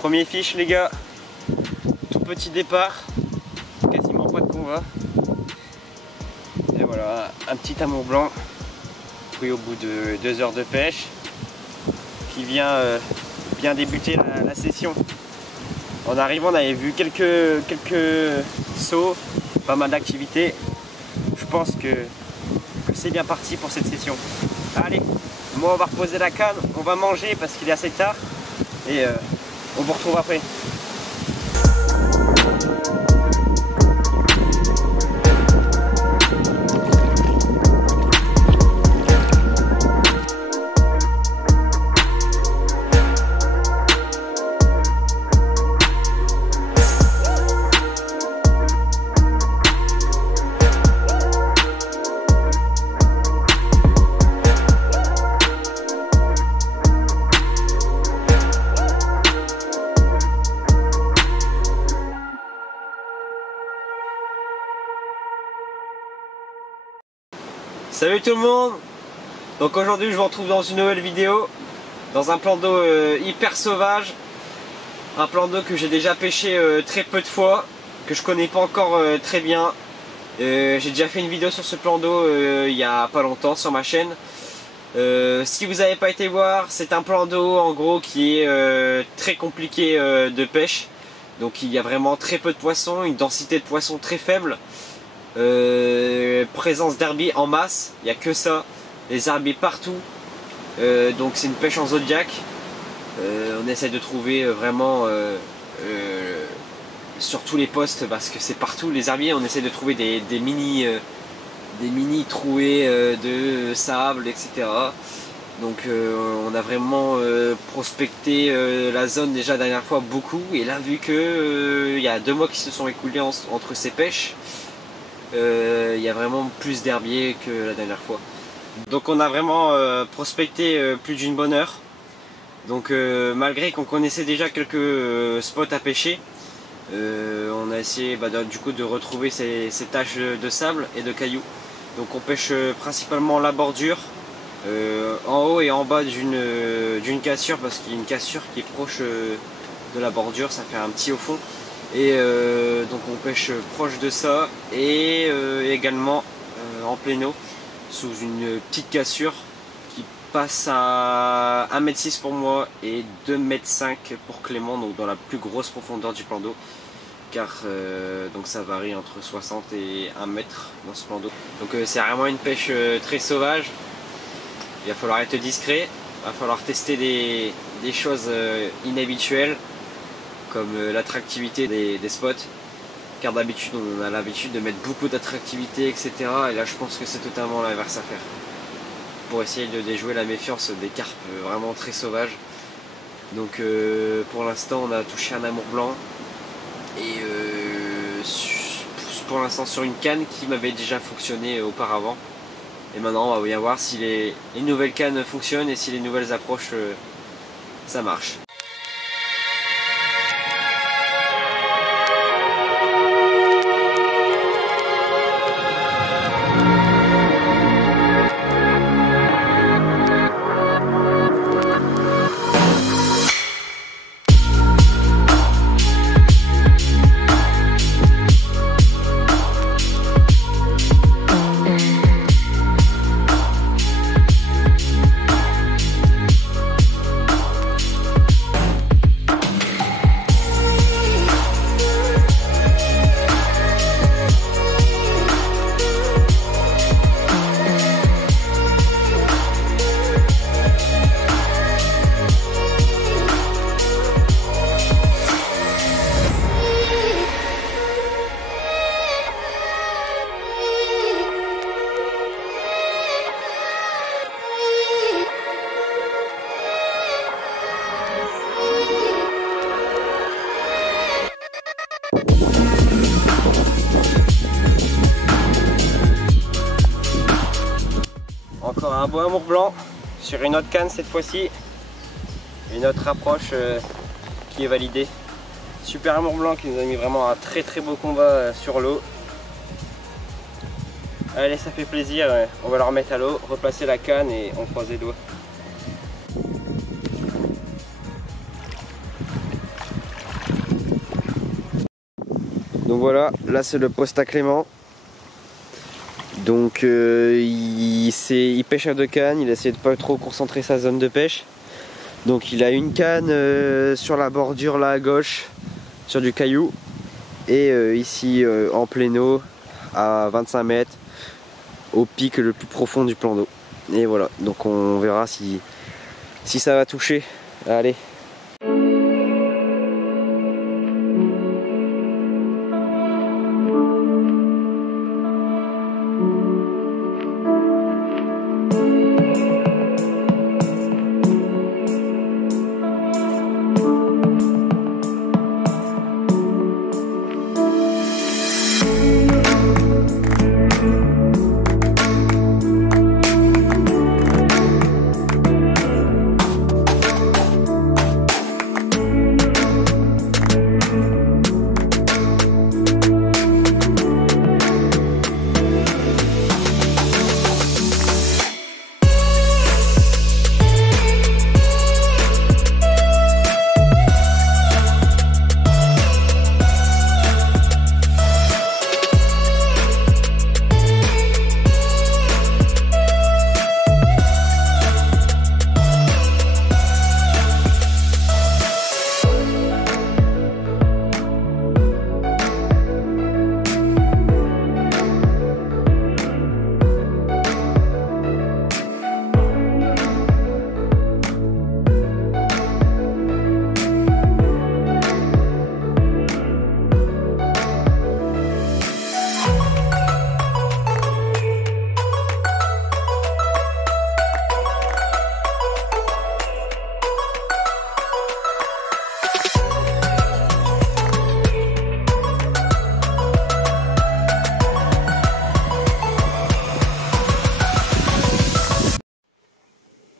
Premier fiche les gars, tout petit départ, quasiment pas de convoi. Et voilà, un petit amour blanc pris au bout de 2 heures de pêche qui vient bien débuter la session. En arrivant on avait vu quelques sauts, pas mal d'activités. Je pense que c'est bien parti pour cette session. Allez, moi on va reposer la canne, on va manger parce qu'il est assez tard et on vous retrouve après. Salut tout le monde. Donc aujourd'hui je vous retrouve dans une nouvelle vidéo, dans un plan d'eau hyper sauvage, un plan d'eau que j'ai déjà pêché très peu de fois, que je connais pas encore très bien. J'ai déjà fait une vidéo sur ce plan d'eau il y a pas longtemps sur ma chaîne. Si vous n'avez pas été voir, c'est un plan d'eau en gros qui est très compliqué de pêche. Donc il y a vraiment très peu de poissons, une densité de poissons très faible. Présence d'herbiers en masse, il n'y a que ça, les herbiers partout, donc c'est une pêche en zodiac. On essaie de trouver vraiment sur tous les postes parce que c'est partout les herbiers, on essaie de trouver des mini trouées de sable, etc. Donc on a vraiment prospecté la zone déjà la dernière fois beaucoup, et là vu que il y a 2 mois qui se sont écoulés entre ces pêches, il y a vraiment plus d'herbiers que la dernière fois. Donc on a vraiment prospecté plus d'une bonne heure. Donc malgré qu'on connaissait déjà quelques spots à pêcher, on a essayé du coup de retrouver ces taches de sable et de cailloux. Donc on pêche principalement la bordure, en haut et en bas d'une cassure, parce qu'il y a une cassure qui est proche de la bordure, ça fait un petit au fond. Et donc on pêche proche de ça, et également en plein eau sous une petite cassure qui passe à 1,6 m pour moi et 2,5 m pour Clément, donc dans la plus grosse profondeur du plan d'eau, car donc ça varie entre 60 et 1 m dans ce plan d'eau. Donc c'est vraiment une pêche très sauvage. Il va falloir être discret, il va falloir tester des choses inhabituelles, comme l'attractivité des spots, car d'habitude on a l'habitude de mettre beaucoup d'attractivité, etc. Et là je pense que c'est totalement l'inverse à faire, pour essayer de déjouer la méfiance des carpes vraiment très sauvages. Donc pour l'instant on a touché un amour blanc, et pour l'instant sur une canne qui m'avait déjà fonctionné auparavant. Et maintenant on va bien voir si les nouvelles cannes fonctionnent et si les nouvelles approches ça marche. Encore un beau amour blanc sur une autre canne cette fois-ci, une autre approche qui est validée. Super amour blanc qui nous a mis vraiment un très beau combat sur l'eau. Allez, ça fait plaisir, on va le remettre à l'eau, replacer la canne et on croise les doigts. Donc voilà, là c'est le poste à Clément. Donc il pêche à 2 cannes, il essaie de pas trop concentrer sa zone de pêche. Donc il a une canne sur la bordure là à gauche, sur du caillou. Et ici en plein eau, à 25 mètres, au pic le plus profond du plan d'eau. Et voilà, donc on verra si ça va toucher. Allez.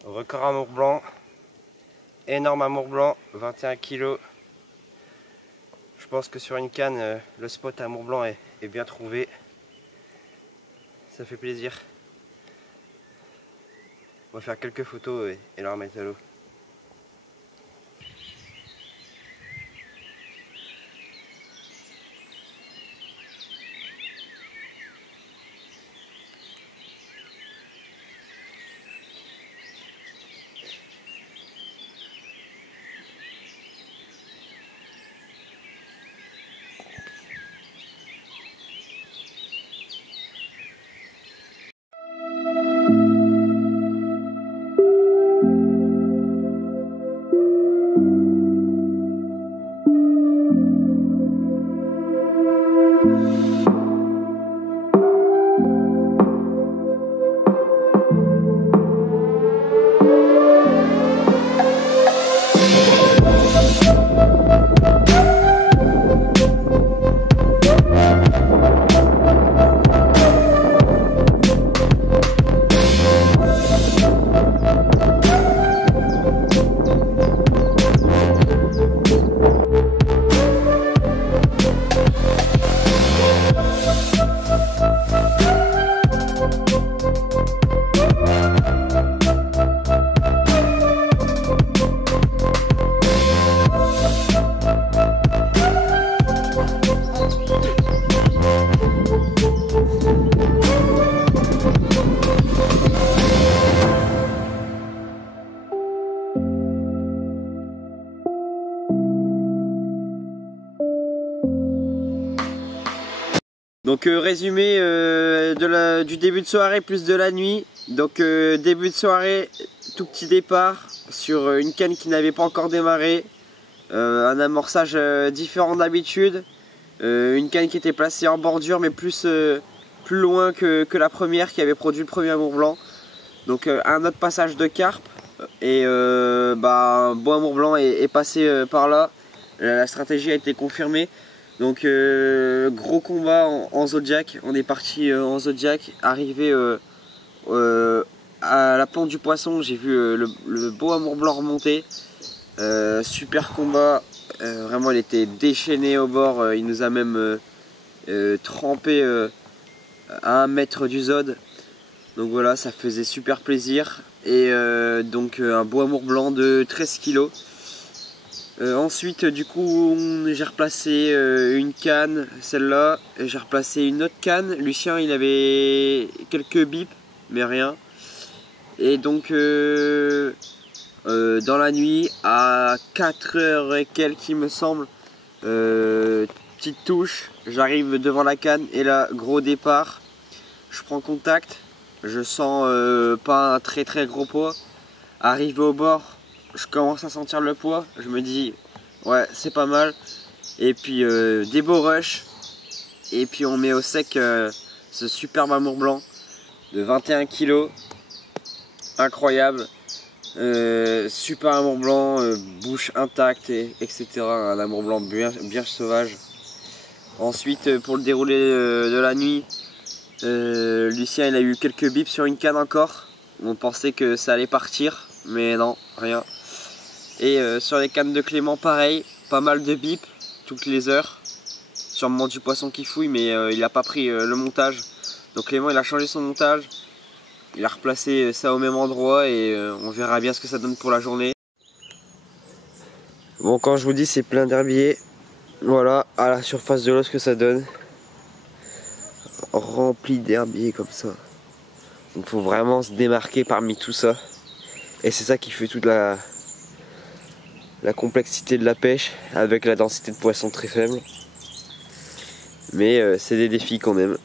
Record amour blanc, énorme amour blanc, 21 kg. Je pense que sur une canne, le spot amour blanc est bien trouvé. Ça fait plaisir. On va faire quelques photos et la remettre à l'eau. Donc résumé du début de soirée plus de la nuit. Donc début de soirée, tout petit départ sur une canne qui n'avait pas encore démarré. Un amorçage différent d'habitude. Une canne qui était placée en bordure mais plus loin que la première qui avait produit le premier amour blanc. Donc un autre passage de carpe et un beau amour blanc est passé par là. La stratégie a été confirmée. Donc gros combat en Zodiac, on est parti en Zodiac, arrivé à la plante du poisson, j'ai vu le beau amour blanc remonter, super combat, vraiment il était déchaîné au bord, il nous a même trempé à 1 mètre du Zod, donc voilà, ça faisait super plaisir, et donc un beau amour blanc de 13 kg. Ensuite du coup j'ai replacé une canne, celle-là, et j'ai replacé une autre canne. Lucien il avait quelques bips mais rien. Et donc dans la nuit à 4h et quelques il me semble, petite touche, j'arrive devant la canne et là gros départ, je prends contact, je sens pas un très gros poids. Arrivé au bord, je commence à sentir le poids, je me dis ouais c'est pas mal, et puis des beaux rushs, et puis on met au sec ce superbe amour blanc de 21 kg, incroyable, super amour blanc, bouche intacte, etc. Un amour blanc bien sauvage. Ensuite pour le déroulé de la nuit, Lucien il a eu quelques bips sur une canne encore, on pensait que ça allait partir, mais non, rien. Et sur les cannes de Clément pareil, pas mal de bips toutes les heures, sûrement du poisson qui fouille, mais il n'a pas pris le montage. Donc Clément il a changé son montage, il a replacé ça au même endroit, et on verra bien ce que ça donne pour la journée. Bon, quand je vous dis c'est plein d'herbiers, voilà à la surface de l'eau ce que ça donne, rempli d'herbiers comme ça. Donc faut vraiment se démarquer parmi tout ça, et c'est ça qui fait toute la complexité de la pêche, avec la densité de poissons très faible. Mais c'est des défis qu'on aime.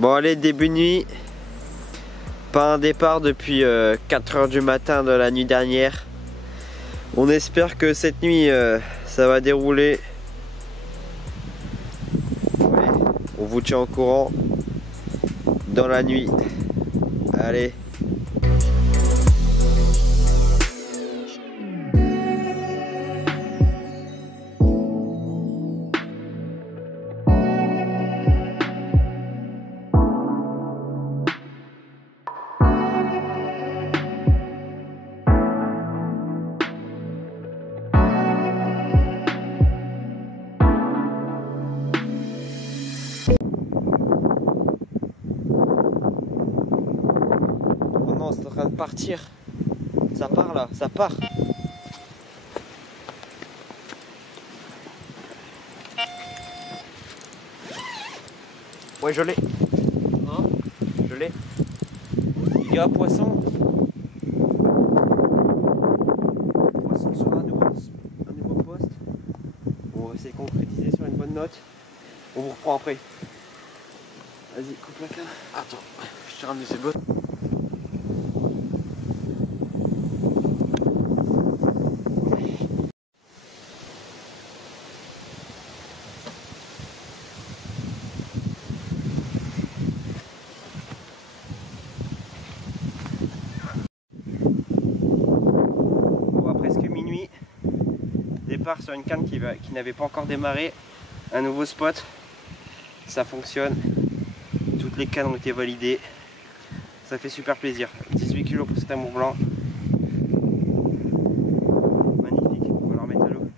Bon allez, début de nuit, pas un départ depuis 4h du matin de la nuit dernière. On espère que cette nuit ça va dérouler. Allez, on vous tient au courant dans la nuit. Allez. C'est en train de partir. Ça part là, ça part. Ouais, je l'ai. Hein? Je l'ai. Il y a un poisson. Poisson sur un nouveau poste. On va essayer de concrétiser sur une bonne note. On vous reprend après. Vas-y, coupe la canne. Attends, je te ramène ces bottes. Départ sur une canne qui n'avait pas encore démarré, un nouveau spot, ça fonctionne, toutes les cannes ont été validées, ça fait super plaisir. 18 kg pour cet amour blanc, magnifique, on va le remettre à l'eau.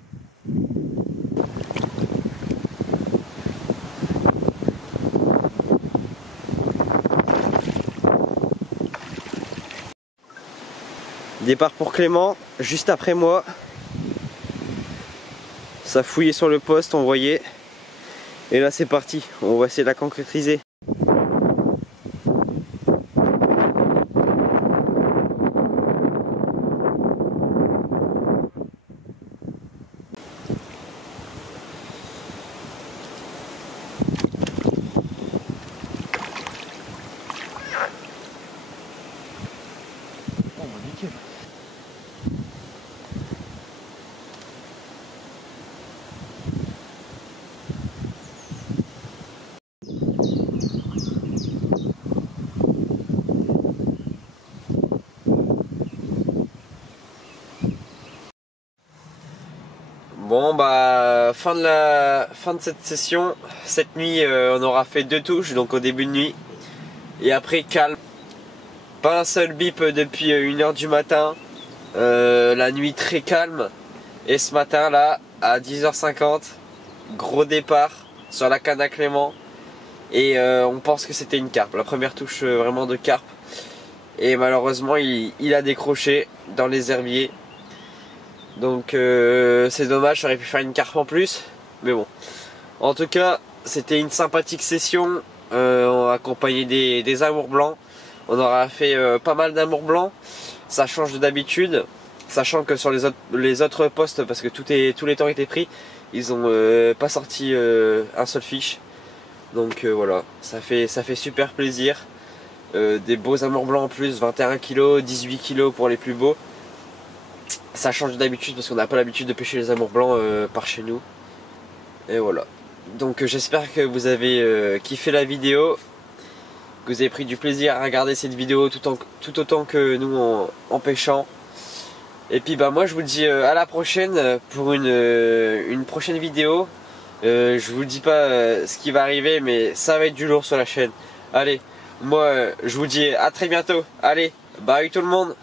Départ pour Clément, juste après moi. Ça fouillait sur le poste, on voyait. Et là c'est parti, on va essayer de la concrétiser. Oh, bah nickel. Bon bah fin de cette session. Cette nuit on aura fait 2 touches, donc au début de nuit. Et après calme. Pas un seul bip depuis 1h du matin. La nuit très calme. Et ce matin là à 10h50, gros départ sur la canne à Clément. Et on pense que c'était une carpe. La première touche vraiment de carpe. Et malheureusement il a décroché dans les herbiers. Donc c'est dommage, j'aurais pu faire une carpe en plus. Mais bon. En tout cas, c'était une sympathique session. On a accompagné des amours blancs. On aura fait pas mal d'amours blancs. Ça change d'habitude. Sachant que sur les autres postes, parce que tous les temps étaient pris, ils ont pas sorti un seul fiche. Donc voilà, ça fait super plaisir. Des beaux amours blancs en plus, 21 kg, 18 kg pour les plus beaux. Ça change d'habitude parce qu'on n'a pas l'habitude de pêcher les amours blancs par chez nous. Et voilà. Donc j'espère que vous avez kiffé la vidéo, que vous avez pris du plaisir à regarder cette vidéo tout autant que nous en pêchant. Et puis bah moi je vous dis à la prochaine pour une prochaine vidéo. Je vous dis pas ce qui va arriver, mais ça va être du lourd sur la chaîne. Allez, moi je vous dis à très bientôt. Allez, bye tout le monde.